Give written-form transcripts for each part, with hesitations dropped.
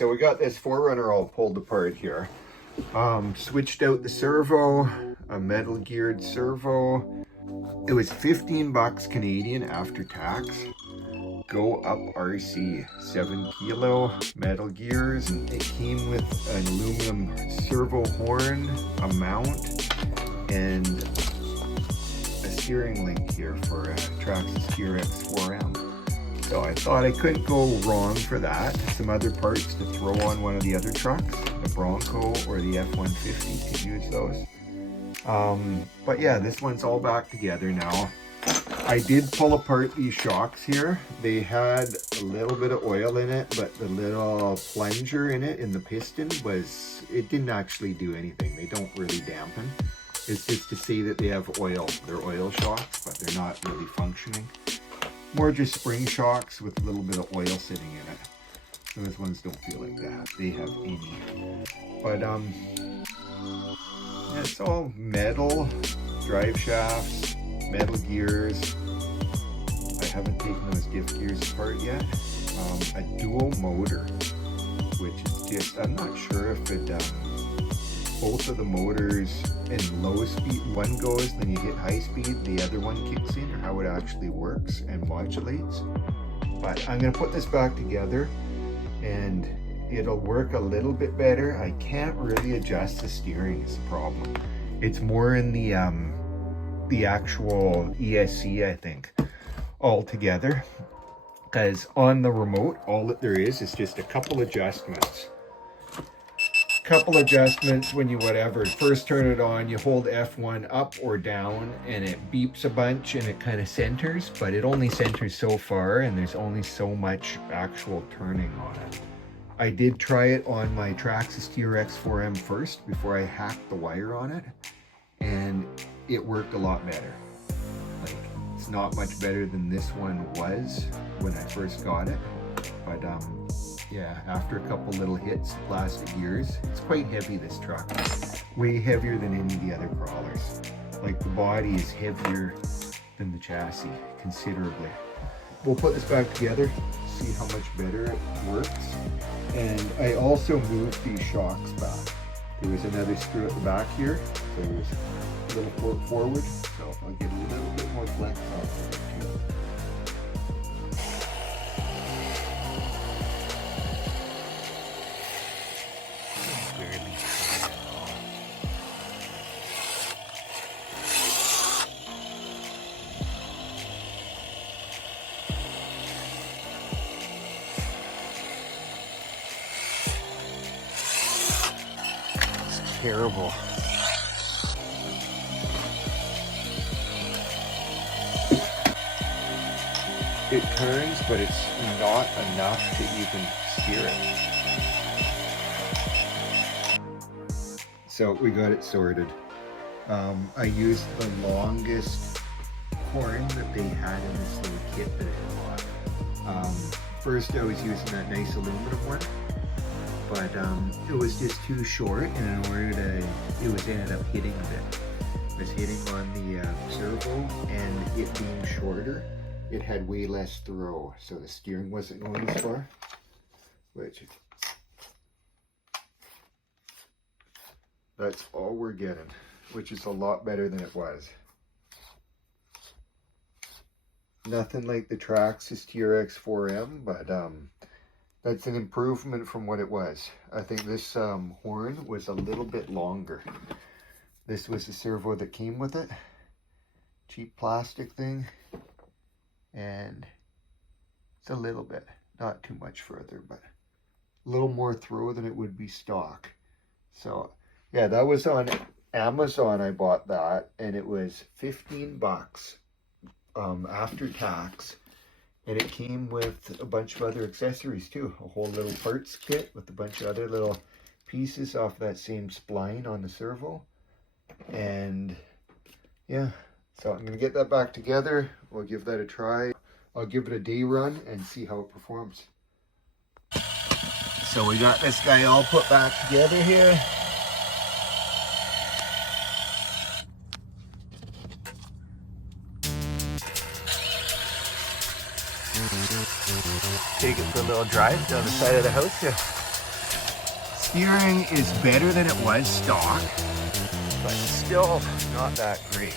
So we got this 4Runner all pulled apart here. Switched out the servo, a metal geared servo. It was 15 bucks Canadian after tax. Go Up RC, 7 kilo metal gears. And it came with an aluminum servo horn, a mount, and a steering link here for a Trasped Jjrc 4M. So I thought I couldn't go wrong for that. Some other parts to throw on one of the other trucks, the Bronco or the F-150, could use those. But yeah, this one's all back together now. I did pull apart these shocks here. They had a little bit of oil in it, but the little plunger in it, in the piston, it didn't actually do anything. They don't really dampen. It's just to say that they have oil. They're oil shocks, but they're not really functioning. More just spring shocks with a little bit of oil sitting in it. So those ones don't feel like that. They have any. But it's all metal, drive shafts, metal gears. I haven't taken those diff gears apart yet. A dual motor, which is just, I'm not sure if it, both of the motors in low speed, one goes, then you hit high speed, the other one kicks in, or how it actually works and modulates. But I'm going to put this back together and it'll work a little bit better. I can't really adjust the steering is the problem. It's more in the actual ESC, I think, altogether. Because on the remote, all that there is just a couple adjustments. When you first turn it on, you hold F1 up or down and it beeps a bunch and it kind of centers, but it only centers so far and there's only so much actual turning on it. I did try it on my Trasped Jjrc 4M first before I hacked the wire on it, and it worked a lot better. Like, it's not much better than this one was when I first got it, but yeah, after a couple little hits, plastic gears, it's quite heavy, this truck. Way heavier than any of the other crawlers. Like, the body is heavier than the chassis, considerably. We'll put this back together, see how much better it works. And I also moved these shocks back. There was another screw at the back here, so there's a little fork forward, so I'll get a little bit more flex off of it too. Terrible. It turns, but it's not enough to even steer it. So we got it sorted. I used the longest horn that they had in this little kit that I bought. First I was using that nice aluminum one, but it was just too short, and in order to, it ended up hitting a bit. It was hitting on the servo, and it being shorter, it had way less throw, so the steering wasn't going as far, which, that's all we're getting, which is a lot better than it was. Nothing like the Trasped Jjrc 4M, but that's an improvement from what it was. I think this horn was a little bit longer. This was the servo that came with it. Cheap plastic thing. And it's a little bit, not too much further, but a little more throw than it would be stock. So yeah, that was on Amazon. I bought that, and it was 15 bucks after tax. And it came with a bunch of other accessories too. A whole little parts kit with a bunch of other little pieces off that same spline on the servo. And yeah, so I'm going to get that back together. We'll give that a try. I'll give it a day run and see how it performs. So we got this guy all put back together here. Take it for a little drive down the side of the house here. steering is better than it was stock, but still not that great.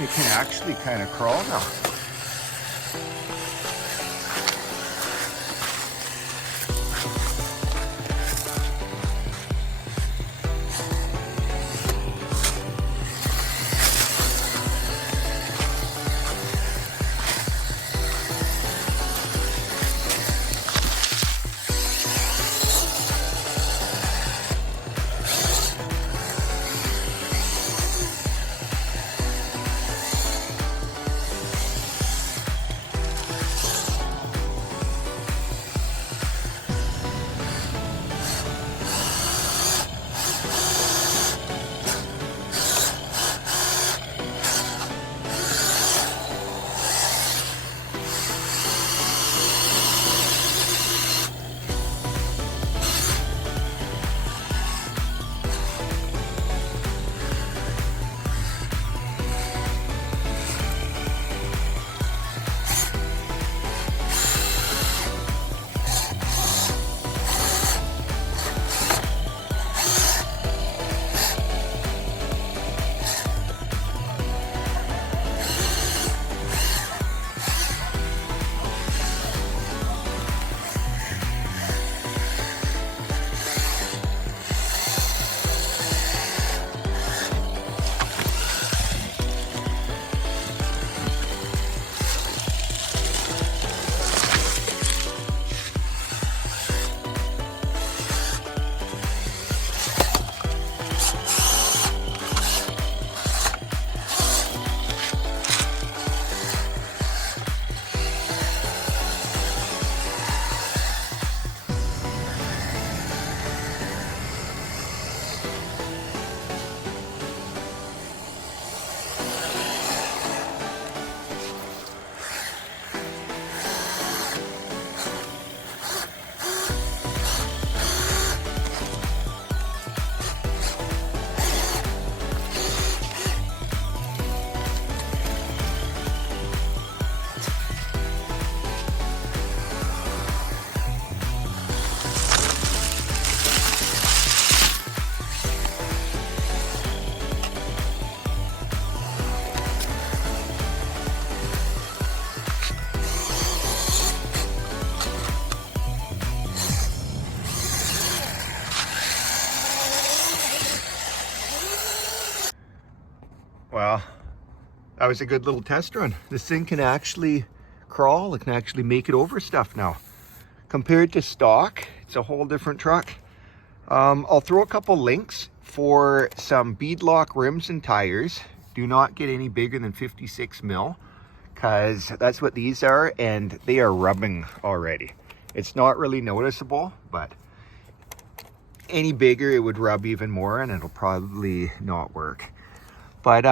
You can actually kind of crawl now. Well, that was a good little test run. This thing can actually crawl. It can actually make it over stuff now. Compared to stock, it's a whole different truck. I'll throw a couple links for some beadlock rims and tires. Do not get any bigger than 56 mil, because that's what these are, and they are rubbing already. It's not really noticeable, but any bigger it would rub even more and it'll probably not work. But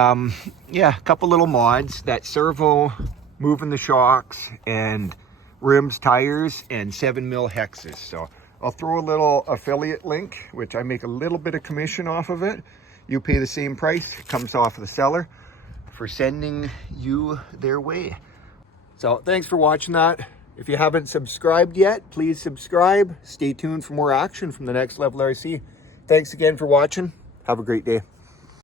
yeah, a couple little mods. That servo moving the shocks and rims, tires, and 7mm hexes. So I'll throw a little affiliate link, which I make a little bit of commission off of it. You pay the same price, it comes off of the seller for sending you their way. So thanks for watching that. If you haven't subscribed yet, please subscribe. Stay tuned for more action from the Next Level RC. Thanks again for watching. Have a great day.